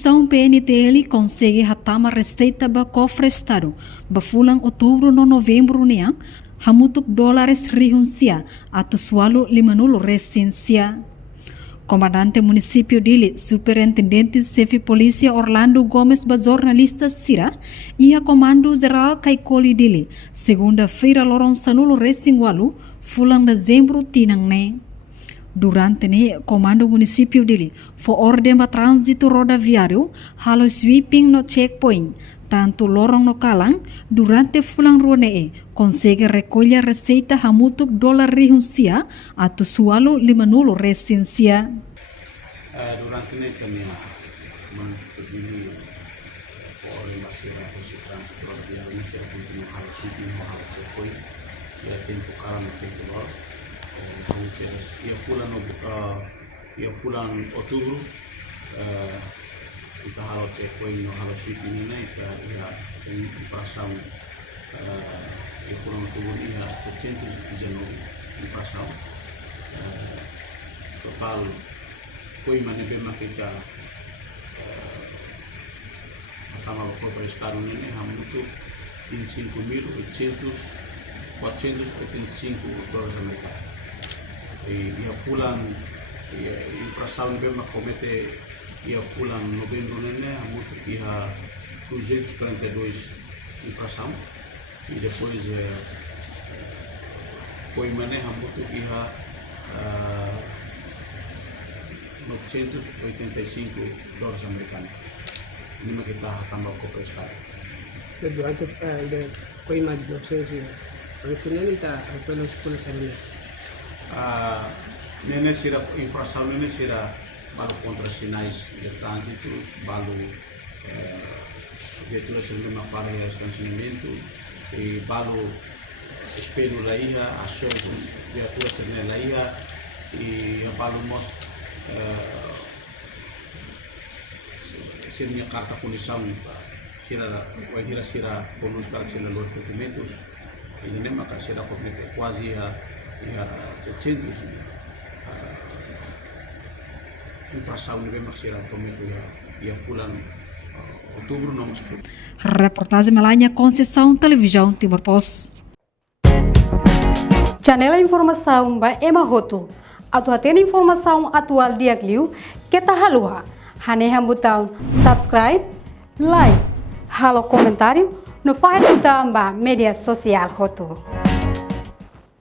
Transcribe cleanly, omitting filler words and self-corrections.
Instituição PNTL consegue hatama receita ba cofre estado bafulang outubro no novembro niang hamutuk dólares rihunsia atau sualo limanulo resensia. Comandante Município Dili, Superintendente Chefe Polícia Orlando Gomes ba jornalista Sira e a Comando Geral Kaikoli Dili, segunda-feira lorong sanulo resingualu, fulang dezembro tinang ne. Durante ne Comando Município Dili, for ordem ba trânsito rodoviário, halo sweeping no checkpoint, tanto lorong no kalang, durante fulang ruane consegue recolher receita hamutuk dólar rihunsia atau sualo limanulo resensia. Durante ne kami menuju ini por masih harus trânsito rodoviário, masih continua halo sweeping no halo checkpoint, ya tempo kalang no tempo lor. Ia fulan outubro kita halo checkpoint no halo sweeping ini kita ia infração ia fulan outubro ia 719 infração total koi mana bema kita atama cobre estado ini hamutu in 5.475 dólares americanos. Ia fulan infração bema comete ia fulan novembro nene hamutu ia 242 infração e depois foi mané hamutu ia 985 dólares americanos. Ini mah kita tambah kopre estado. Durante koi mad 900 Original ita pelo pula sabia. Nene sira infração nene sira balu contra sinais de trânsito, balu viaturas sistema para estacionamento e balu espelho lá ia, ações viaturas sistema lá ia e balu mos sira minha carta condição sira vai ir sira conosco para sira os documentos e nem maka sira comete quase a 700 infração de bem sira comete ia fulan outubro não se Reportagem Melania Conceição, Televisão Timor Post. Janela informação ba Emma Hoto. Atu atena informação atual diagliu kita halua. Hane hambutão subscribe, like, halo comentário no faz butão ba media social Hoto.